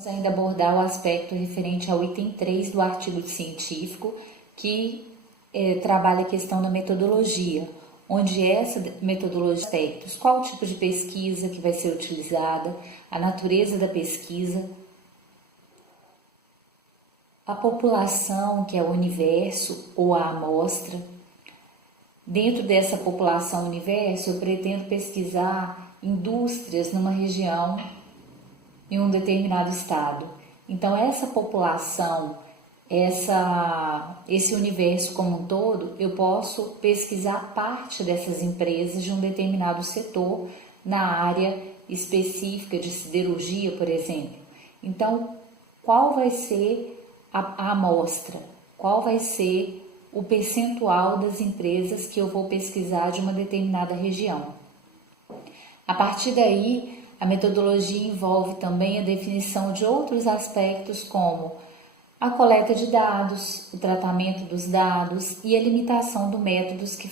Vamos ainda abordar o aspecto referente ao item 3 do artigo científico, que trabalha a questão da metodologia, onde essa metodologia aspectos, qual tipo de pesquisa que vai ser utilizada, a natureza da pesquisa, a população, que é o universo ou a amostra. Dentro dessa população universo, eu pretendo pesquisar indústrias numa região, em um determinado estado. Então, essa população, esse universo como um todo, eu posso pesquisar parte dessas empresas de um determinado setor na área específica de siderurgia, por exemplo. Então, qual vai ser a amostra? Qual vai ser o percentual das empresas que eu vou pesquisar de uma determinada região? A partir daí, a metodologia envolve também a definição de outros aspectos como a coleta de dados, o tratamento dos dados e a limitação dos métodos que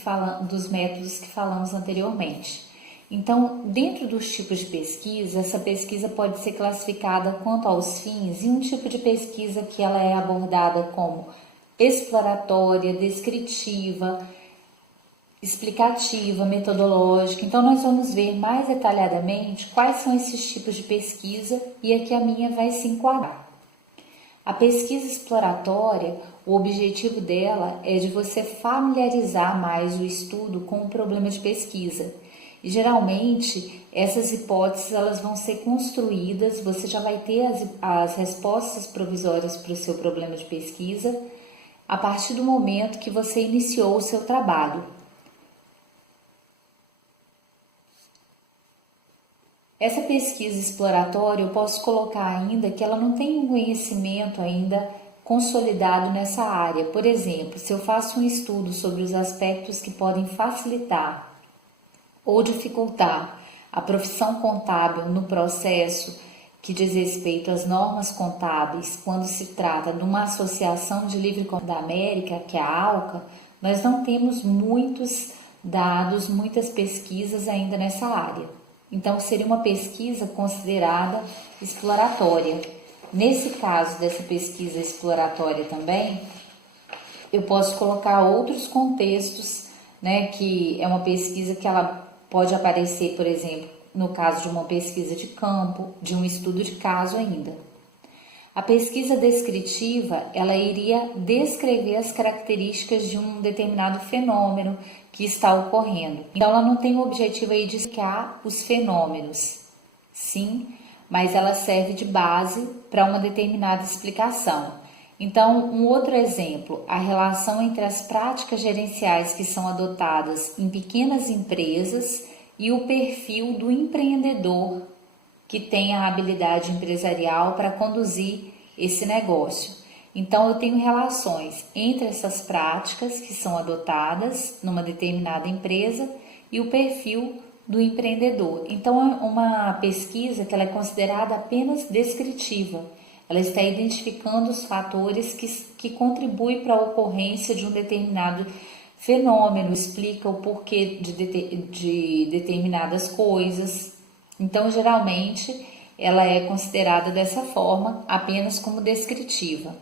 falamos anteriormente. Então, dentro dos tipos de pesquisa, essa pesquisa pode ser classificada quanto aos fins em um tipo de pesquisa que ela é abordada como exploratória, descritiva, explicativa, metodológica. Então, nós vamos ver mais detalhadamente quais são esses tipos de pesquisa e aqui a minha vai se enquadrar. A pesquisa exploratória, o objetivo dela é de você familiarizar mais o estudo com o problema de pesquisa. E, geralmente, essas hipóteses elas vão ser construídas, você já vai ter as respostas provisórias para o seu problema de pesquisa a partir do momento que você iniciou o seu trabalho. Essa pesquisa exploratória, eu posso colocar ainda que ela não tem um conhecimento ainda consolidado nessa área. Por exemplo, se eu faço um estudo sobre os aspectos que podem facilitar ou dificultar a profissão contábil no processo que diz respeito às normas contábeis, quando se trata de uma associação de livre comércio da América, que é a ALCA, nós não temos muitos dados, muitas pesquisas ainda nessa área. Então, seria uma pesquisa considerada exploratória. Nesse caso dessa pesquisa exploratória também, eu posso colocar outros contextos, né, que é uma pesquisa que ela pode aparecer, por exemplo, no caso de uma pesquisa de campo, de um estudo de caso ainda. A pesquisa descritiva, ela iria descrever as características de um determinado fenômeno que está ocorrendo. Então, ela não tem o objetivo aí de explicar os fenômenos, sim, mas ela serve de base para uma determinada explicação. Então, um outro exemplo, a relação entre as práticas gerenciais que são adotadas em pequenas empresas e o perfil do empreendedor que tem a habilidade empresarial para conduzir esse negócio. Então, eu tenho relações entre essas práticas que são adotadas numa determinada empresa e o perfil do empreendedor. Então, é uma pesquisa que ela é considerada apenas descritiva. Ela está identificando os fatores que contribuem para a ocorrência de um determinado fenômeno, explica o porquê de determinadas coisas. Então, geralmente, ela é considerada dessa forma, apenas como descritiva.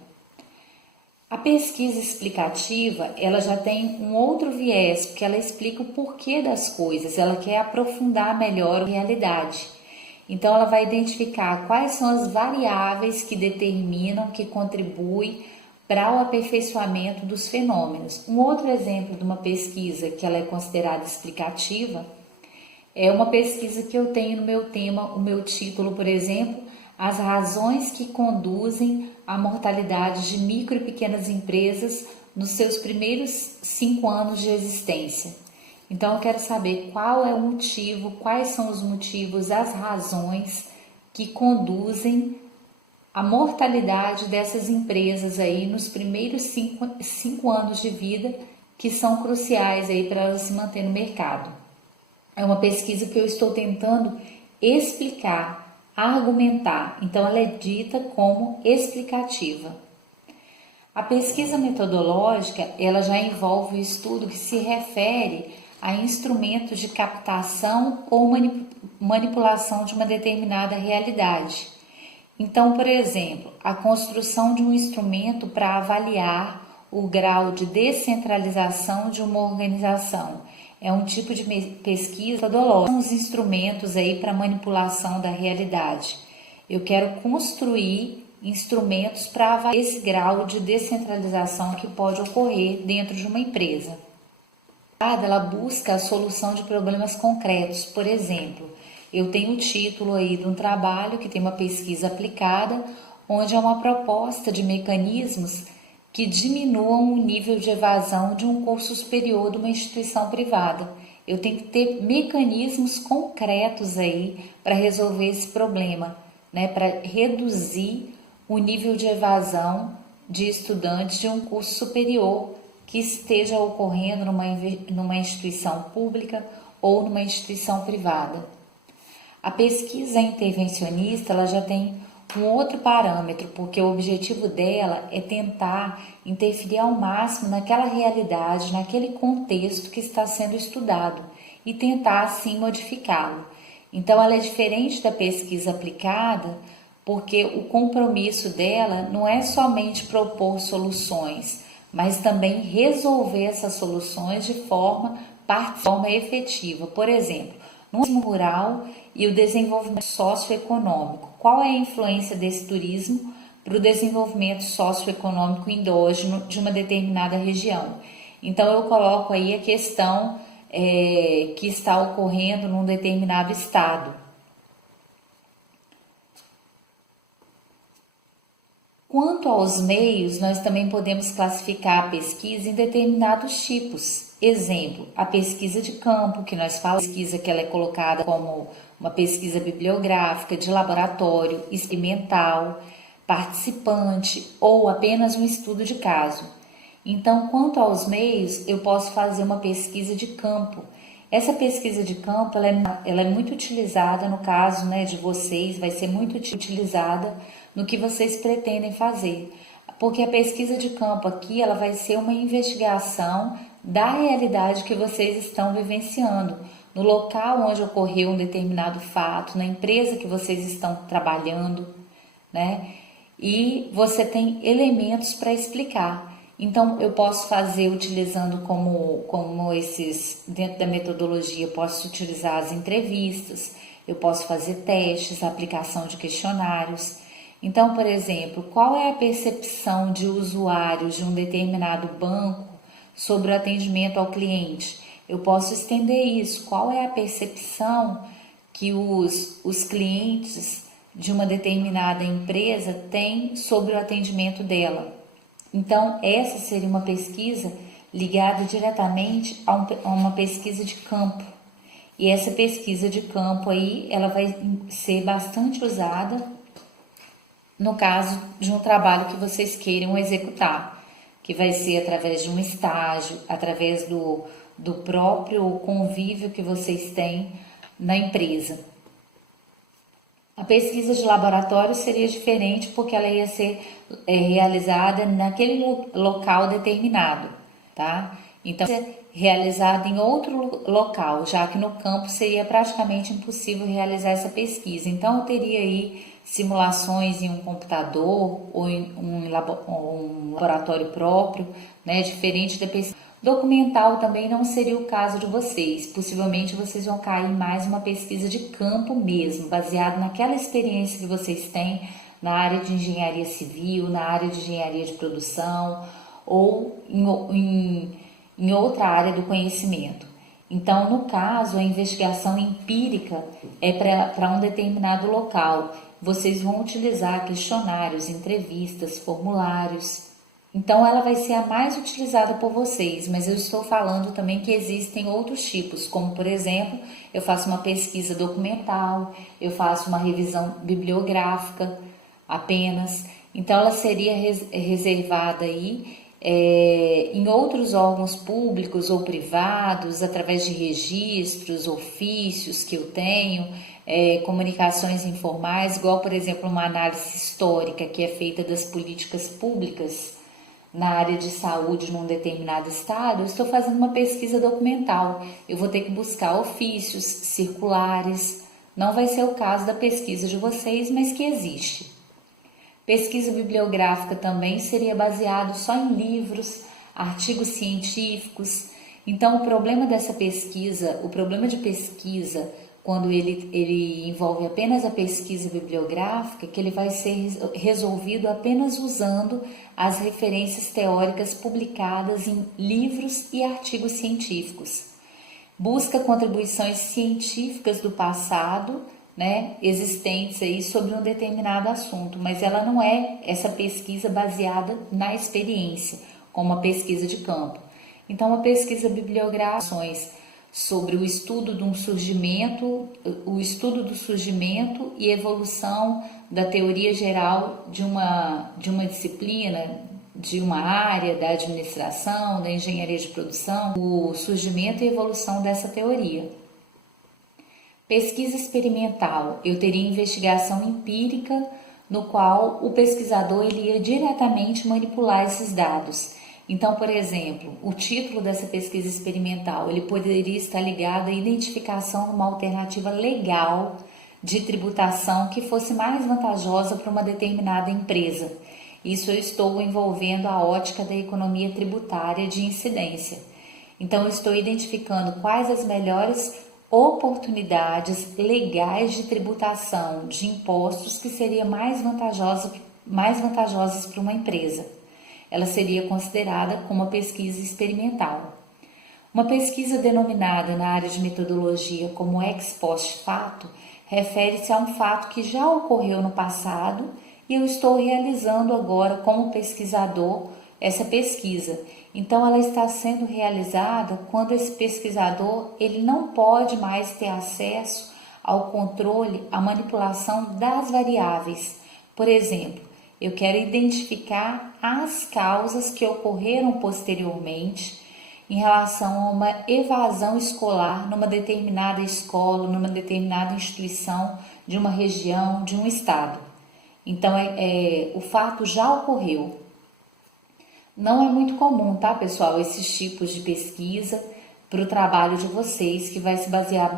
A pesquisa explicativa, ela já tem um outro viés, porque ela explica o porquê das coisas, ela quer aprofundar melhor a realidade. Então, ela vai identificar quais são as variáveis que determinam, que contribuem para o aperfeiçoamento dos fenômenos. Um outro exemplo de uma pesquisa que ela é considerada explicativa é uma pesquisa que eu tenho no meu tema, o meu título, por exemplo, as razões que conduzem à mortalidade de micro e pequenas empresas nos seus primeiros 5 anos de existência. Então, eu quero saber qual é o motivo, quais são os motivos, as razões que conduzem à mortalidade dessas empresas aí nos primeiros 5 anos de vida, que são cruciais aí para elas se manter no mercado. É uma pesquisa que eu estou tentando explicar, argumentar, então ela é dita como explicativa. A pesquisa metodológica, ela já envolve o estudo que se refere a instrumentos de captação ou manipulação de uma determinada realidade. Então, por exemplo, a construção de um instrumento para avaliar o grau de descentralização de uma organização é um tipo de pesquisa metodológica. São os instrumentos aí para manipulação da realidade. Eu quero construir instrumentos para avaliar esse grau de descentralização que pode ocorrer dentro de uma empresa. Ela busca a solução de problemas concretos. Por exemplo, eu tenho o título aí de um trabalho que tem uma pesquisa aplicada, onde é uma proposta de mecanismos que diminuam o nível de evasão de um curso superior de uma instituição privada. Eu tenho que ter mecanismos concretos aí para resolver esse problema, né? Para reduzir o nível de evasão de estudantes de um curso superior que esteja ocorrendo numa instituição pública ou numa instituição privada. A pesquisa intervencionista ela já tem um outro parâmetro, porque o objetivo dela é tentar interferir ao máximo naquela realidade, naquele contexto que está sendo estudado e tentar assim modificá-lo. Então ela é diferente da pesquisa aplicada, porque o compromisso dela não é somente propor soluções, mas também resolver essas soluções de forma efetiva. Por exemplo, no turismo rural e o desenvolvimento socioeconômico. Qual é a influência desse turismo para o desenvolvimento socioeconômico endógeno de uma determinada região? Então, eu coloco aí a questão que está ocorrendo num determinado estado. Quanto aos meios, nós também podemos classificar a pesquisa em determinados tipos. Exemplo, a pesquisa de campo, que nós falamos, pesquisa que ela é colocada como uma pesquisa bibliográfica, de laboratório, experimental, participante ou apenas um estudo de caso. Então, quanto aos meios, eu posso fazer uma pesquisa de campo. Essa pesquisa de campo, ela é muito utilizada no caso, né, de vocês, vai ser muito utilizada no que vocês pretendem fazer. Porque a pesquisa de campo aqui, ela vai ser uma investigação da realidade que vocês estão vivenciando, no local onde ocorreu um determinado fato, na empresa que vocês estão trabalhando, né? E você tem elementos para explicar. Então, eu posso fazer utilizando como esses, dentro da metodologia, eu posso utilizar as entrevistas, eu posso fazer testes, aplicação de questionários. Então, por exemplo, qual é a percepção de usuários de um determinado banco sobre o atendimento ao cliente? Eu posso estender isso. Qual é a percepção que os clientes de uma determinada empresa têm sobre o atendimento dela? Então, essa seria uma pesquisa ligada diretamente a uma pesquisa de campo. E essa pesquisa de campo aí, ela vai ser bastante usada no caso de um trabalho que vocês queiram executar, que vai ser através de um estágio, através do próprio convívio que vocês têm na empresa. A pesquisa de laboratório seria diferente porque ela ia ser realizada naquele local determinado, tá? Então, realizada em outro local, já que no campo seria praticamente impossível realizar essa pesquisa. Então, eu teria aí simulações em um computador ou em um laboratório próprio, né, diferente da pesquisa. Documental também não seria o caso de vocês. Possivelmente vocês vão cair mais uma pesquisa de campo mesmo, baseado naquela experiência que vocês têm na área de engenharia civil, na área de engenharia de produção ou em outra área do conhecimento. Então, no caso, a investigação empírica é para um determinado local. Vocês vão utilizar questionários, entrevistas, formulários. Então, ela vai ser a mais utilizada por vocês, mas eu estou falando também que existem outros tipos, como, por exemplo, eu faço uma pesquisa documental, eu faço uma revisão bibliográfica apenas. Então, ela seria reservada aí em outros órgãos públicos ou privados, através de registros, ofícios que eu tenho, comunicações informais, igual, por exemplo, uma análise histórica que é feita das políticas públicas na área de saúde num determinado estado. Eu estou fazendo uma pesquisa documental, eu vou ter que buscar ofícios, circulares. Não vai ser o caso da pesquisa de vocês, mas que existe. Pesquisa bibliográfica também seria baseado só em livros, artigos científicos. Então, o problema dessa pesquisa, o problema de pesquisa, quando ele envolve apenas a pesquisa bibliográfica, que ele vai ser resolvido apenas usando as referências teóricas publicadas em livros e artigos científicos. Busca contribuições científicas do passado, né, existentes aí sobre um determinado assunto, mas ela não é essa pesquisa baseada na experiência, como a pesquisa de campo. Então, a pesquisa bibliográfica sobre o estudo do surgimento e evolução da teoria geral de uma disciplina, de uma área da administração, da engenharia de produção, o surgimento e evolução dessa teoria. Pesquisa experimental, eu teria investigação empírica, no qual o pesquisador ele ia diretamente manipular esses dados. Então, por exemplo, o título dessa pesquisa experimental, ele poderia estar ligado à identificação de uma alternativa legal de tributação que fosse mais vantajosa para uma determinada empresa. Isso eu estou envolvendo a ótica da economia tributária de incidência. Então, eu estou identificando quais as melhores oportunidades legais de tributação de impostos que seriam mais vantajosas para uma empresa. Ela seria considerada como uma pesquisa experimental. Uma pesquisa denominada na área de metodologia como ex post fato refere-se a um fato que já ocorreu no passado e eu estou realizando agora como pesquisador essa pesquisa. Então, ela está sendo realizada quando esse pesquisador ele não pode mais ter acesso ao controle, à manipulação das variáveis. Por exemplo, eu quero identificar as causas que ocorreram posteriormente em relação a uma evasão escolar numa determinada escola, numa determinada instituição, de uma região, de um estado. Então, o fato já ocorreu. Não é muito comum, tá, pessoal, esses tipos de pesquisa para o trabalho de vocês, que vai se basear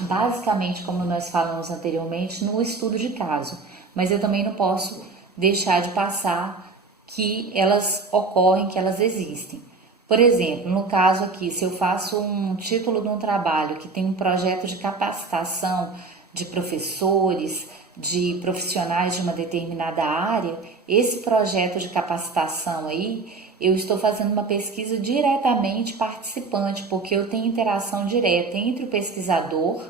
basicamente, como nós falamos anteriormente, no estudo de caso. Mas eu também não posso deixar de passar que elas ocorrem, que elas existem. Por exemplo, no caso aqui, se eu faço um título de um trabalho que tem um projeto de capacitação de professores, de profissionais de uma determinada área, esse projeto de capacitação aí, eu estou fazendo uma pesquisa diretamente participante, porque eu tenho interação direta entre o pesquisador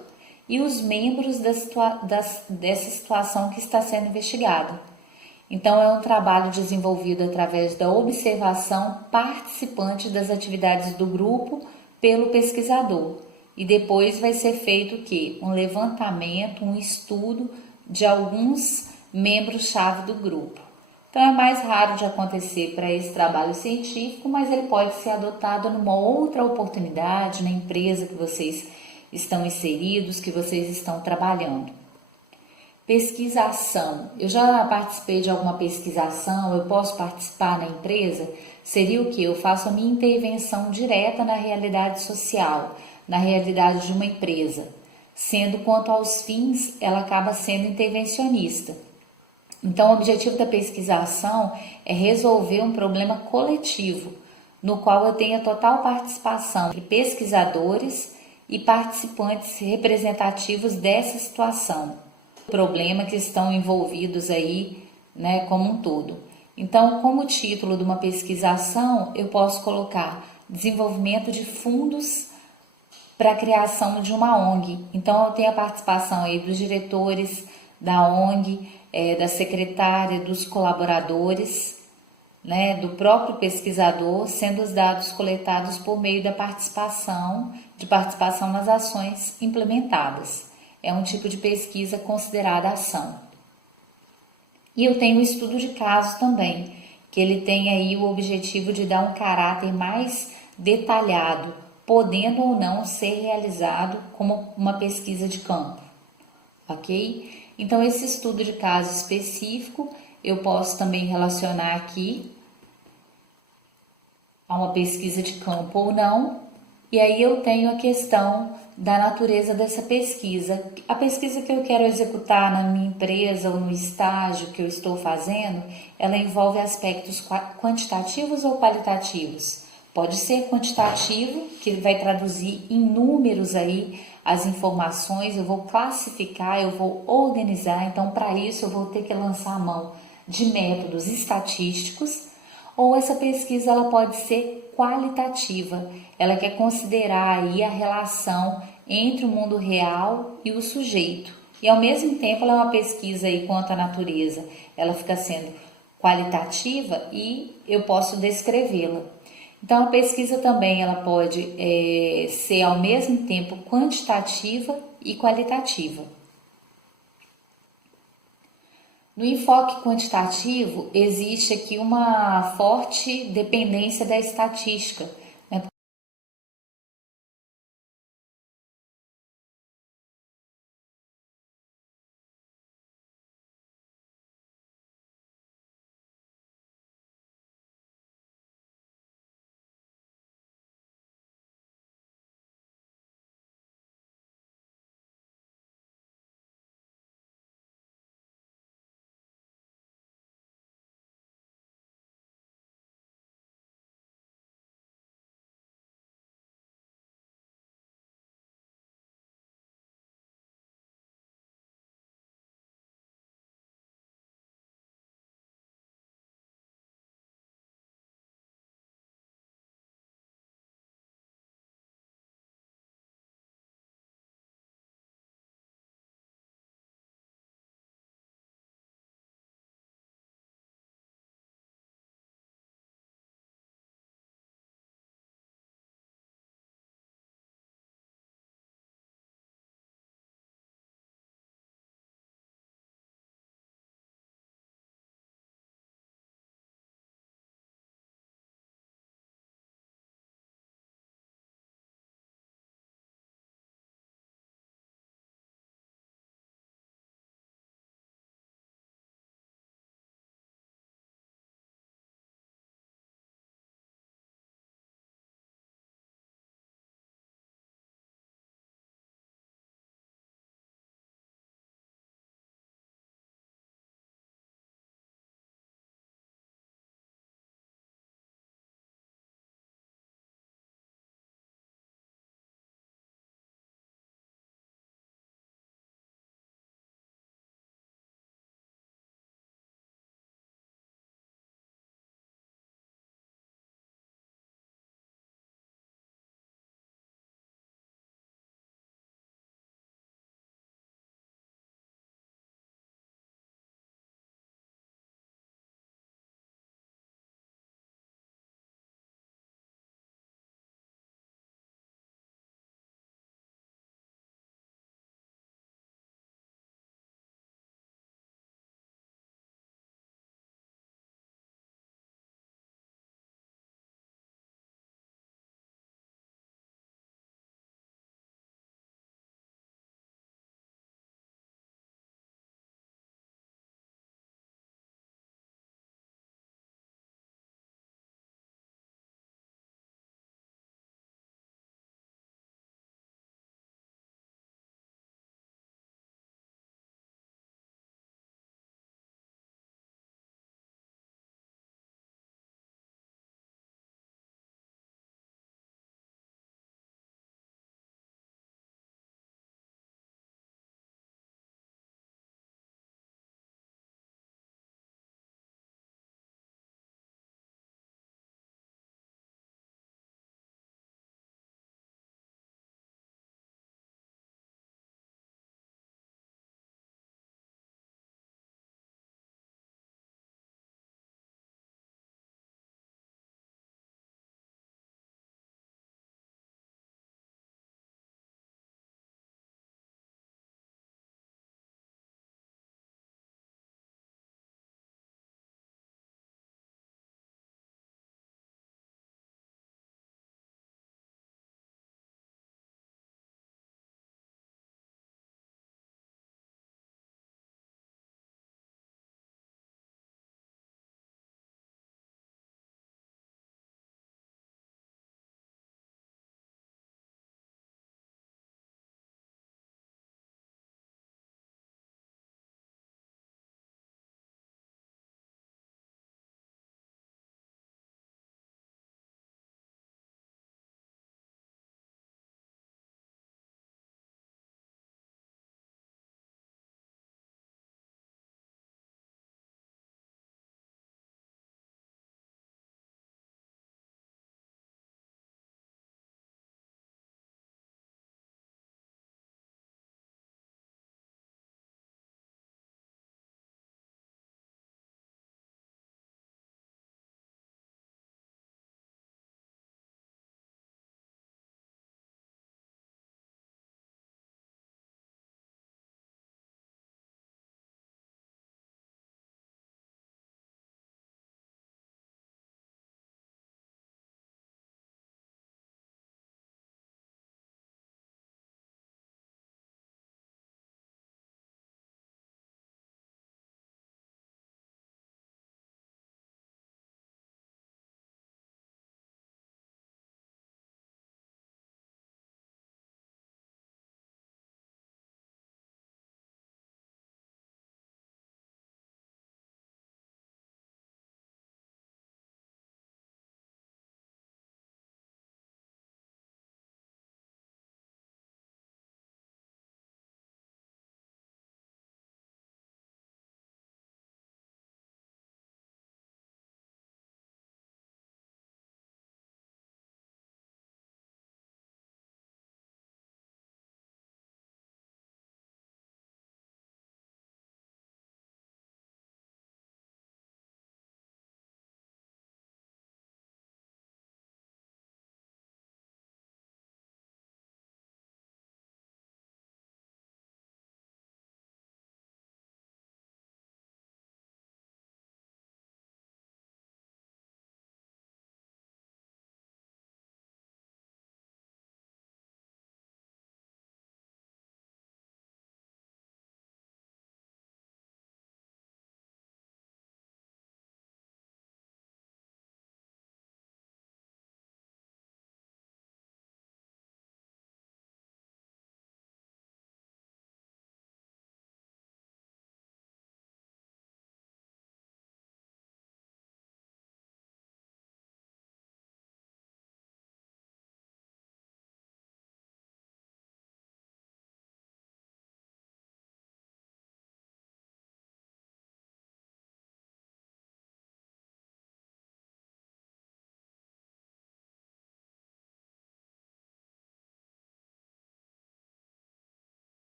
e os membros dessa situação que está sendo investigada. Então, é um trabalho desenvolvido através da observação participante das atividades do grupo pelo pesquisador. E depois vai ser feito o quê? Um levantamento, um estudo de alguns membros-chave do grupo. Então, é mais raro de acontecer para esse trabalho científico, mas ele pode ser adotado numa outra oportunidade, na empresa que vocês estão inseridos, que vocês estão trabalhando. Pesquisação. Eu já participei de alguma pesquisação, eu posso participar na empresa? Seria o que? Eu faço a minha intervenção direta na realidade social, na realidade de uma empresa. Sendo quanto aos fins, ela acaba sendo intervencionista. Então, o objetivo da pesquisação é resolver um problema coletivo, no qual eu tenho a total participação entre pesquisadores e participantes representativos dessa situação, problema que estão envolvidos aí, né, como um todo. Então, como título de uma pesquisação, eu posso colocar desenvolvimento de fundos para a criação de uma ONG. Então, eu tenho a participação aí dos diretores da ONG, da secretária, dos colaboradores, né, do próprio pesquisador, sendo os dados coletados por meio da participação nas ações implementadas. É um tipo de pesquisa considerada ação. E eu tenho o estudo de caso também, que ele tem aí o objetivo de dar um caráter mais detalhado, podendo ou não ser realizado como uma pesquisa de campo, ok? Então, esse estudo de caso específico, eu posso também relacionar aqui a uma pesquisa de campo ou não, E aí eu tenho a questão da natureza dessa pesquisa. A pesquisa que eu quero executar na minha empresa ou no estágio que eu estou fazendo, ela envolve aspectos quantitativos ou qualitativos. Pode ser quantitativo, que vai traduzir em números aí as informações, eu vou classificar, eu vou organizar, então para isso eu vou ter que lançar a mão de métodos estatísticos, ou essa pesquisa ela pode ser qualitativa, ela quer considerar aí a relação entre o mundo real e o sujeito. E ao mesmo tempo ela é uma pesquisa aí quanto à natureza, ela fica sendo qualitativa e eu posso descrevê-la. Então a pesquisa também ela pode ser ao mesmo tempo quantitativa e qualitativa. No enfoque quantitativo, existe aqui uma forte dependência da estatística,